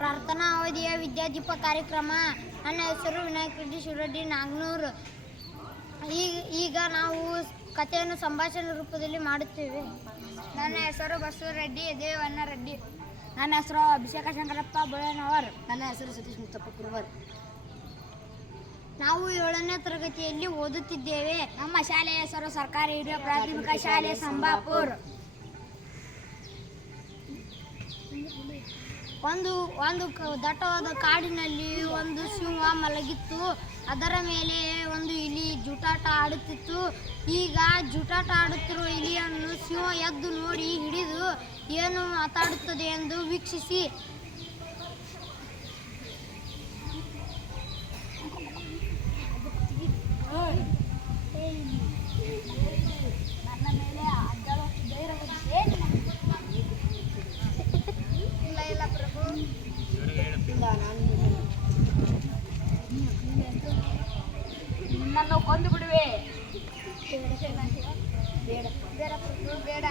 ಪ್ರಾರ್ಥನಾ ಅವಧಿಯ ವಿದ್ಯಾದೀಪ ಕಾರ್ಯಕ್ರಮ. ನನ್ನ ಹೆಸರು ವಿನಾಯಕ ರೆಡ್ಡಿ ಶಿವರೆಡ್ಡಿ ನಾಗನೂರು. ಈಗ ನಾವು ಕಥೆಯನ್ನು ಸಂಭಾಷಣೆ ರೂಪದಲ್ಲಿ ಮಾಡುತ್ತೇವೆ. ನನ್ನ ಹೆಸರು ಬಸವರೆಡ್ಡಿ ದೇವಣ್ಣ ರೆಡ್ಡಿ. ನನ್ನ ಹೆಸರು ಅಭಿಷೇಕ ಶಂಕರಪ್ಪ ಬೊಳನವರ್. ನನ್ನ ಹೆಸರು ಸತೀಶ್ ಮುತ್ತಪ್ಪ ಕುರುಬರ್. ನಾವು 7ನೇ ತರಗತಿಯಲ್ಲಿ ಓದುತ್ತಿದ್ದೇವೆ. ನಮ್ಮ ಶಾಲೆಯ ಹೆಸರು ಸರ್ಕಾರಿ ಹಿರಿಯ ಪ್ರಾಥಮಿಕ ಶಾಲೆ ಸಂಬಾಪುರ್. ಒಂದು ದಟ್ಟವಾದ ಕಾಡಿನಲ್ಲಿ ಒಂದು ಸಿಂಹ ಮಲಗಿತ್ತು. ಅದರ ಮೇಲೆ ಒಂದು ಇಲಿ ಜೂಟಾಟ ಆಡುತ್ತಿತ್ತು. ಈಗ ಜೂಟಾಟ ಆಡುತ್ತಿರುವ ಇಲಿಯನ್ನು ಸಿಂಹ ಎದ್ದು ನೋಡಿ ಹಿಡಿದು ಏನು ಮಾತಾಡುತ್ತದೆ ಎಂದು ವೀಕ್ಷಿಸಿ ನನ್ನ ಮೇಲೆ ಅಡ್ಡಾಡುವಷ್ಟು ಧೈರ್ಯ ಬಂದಿದೆ. ಇಲ್ಲ ಪ್ರಭು. ನಿನ್ನನ್ನು ಕೊಂದು ಬಿಡುವೆ. ಬೇಡ ಪ್ರಭು ಬೇಡ.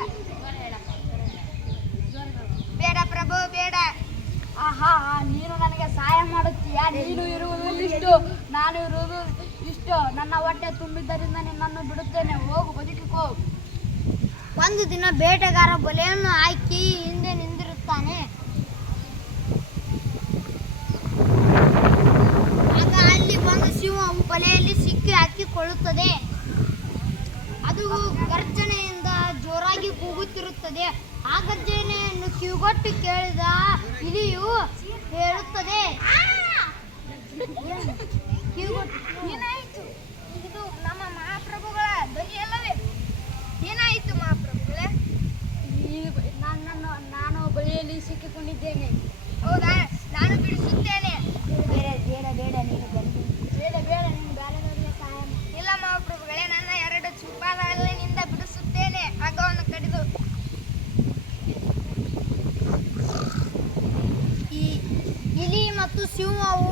ಬೇಡ ಪ್ರಭು ಬೇಡ. ಆಹಾ, ನೀನು ನನಗೆ ಸಹಾಯ ಮಾಡುತ್ತೀಯಾ? ನೀನು ಇರುವುದು ಇಷ್ಟು, ನಾನು ಇರುವುದು ಇಷ್ಟು. ನನ್ನ ಹೊಟ್ಟೆ ತುಂಬಿದ್ದರಿಂದ ನಿನ್ನನ್ನು ಬಿಡುತ್ತೇನೆ. ಹೋಗು, ಬದುಕಿಕೋ. ಒಂದು ದಿನ ಬೇಟೆಗಾರ ಬಲೆಯನ್ನು ಹಾಕಿ ಹಿಂದೆ ನಿಂತಿರುತ್ತಾನೆ. ಆಗ ಅಲ್ಲಿ ಬಂದು ಸಿಂಹವು ಬಲೆಯಲ್ಲಿ ಸಿಕ್ಕಿ ಹಾಕಿಕೊಳ್ಳುತ್ತದೆ. ಅದು ಗರ್ಜನೆಯಿಂದ ಜೋರಾಗಿ ಕೂಗುತ್ತಿರುತ್ತದೆ. ಆ ಗರ್ಜನೆಯನ್ನು ಕಿವಿಗೊಟ್ಟು ಕೇಳಿದ ಇಲಿಯು ಹೇಳುತ್ತದೆ, ಏನಾಯಿತು? ಇದು ನಮ್ಮ ಮಹಾಪ್ರಭುಗಳ ಧ್ವನಿಯಲ್ಲವೇ? ಏನಾಯಿತು ಮಹಾಪ್ರಭುಗಳೇ? ನಾನು ಬಲೆಯಲ್ಲಿ ಸಿಕ್ಕಿಕೊಂಡಿದ್ದೇನೆ. ಹೌದಾ? ನಾನು ಬಿಡಿಸುತ್ತೇನೆ. ನೀನು ಬಂದು ಬೇಡ ನೀನು ಬೇರೆಯವರಿಗೆ ಸಹಾಯ ಮಾಡು. ಇಲ್ಲ ಮಹಾಪ್ರಭುಗಳೇ, ನನ್ನ 2 ಚೂಪಾಲಗಳಿಂದ ಬಿಡಿಸುತ್ತೇನೆ ಹಗ್ಗವನ್ನು ಕಡಿದು. ಇಲಿ ಮತ್ತು ಸಿಂಹವು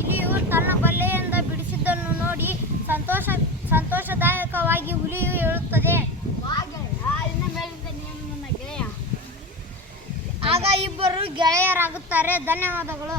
ಇಲಿಯು ತನ್ನ ಬಲೆಯಿಂದ ಬಿಡಿಸಿದ್ದನ್ನು ನೋಡಿ ಸಂತೋಷದಾಯಕವಾಗಿ ಹುಲಿಯು ಹೇಳುತ್ತದೆ, ಇನ್ನ ಮೇಲಿಂದ ನೀನು ನನ್ನ ಗೆಳೆಯ. ಆಗ ಇಬ್ಬರು ಗೆಳೆಯರಾಗುತ್ತಾರೆ. ಧನ್ಯವಾದಗಳು.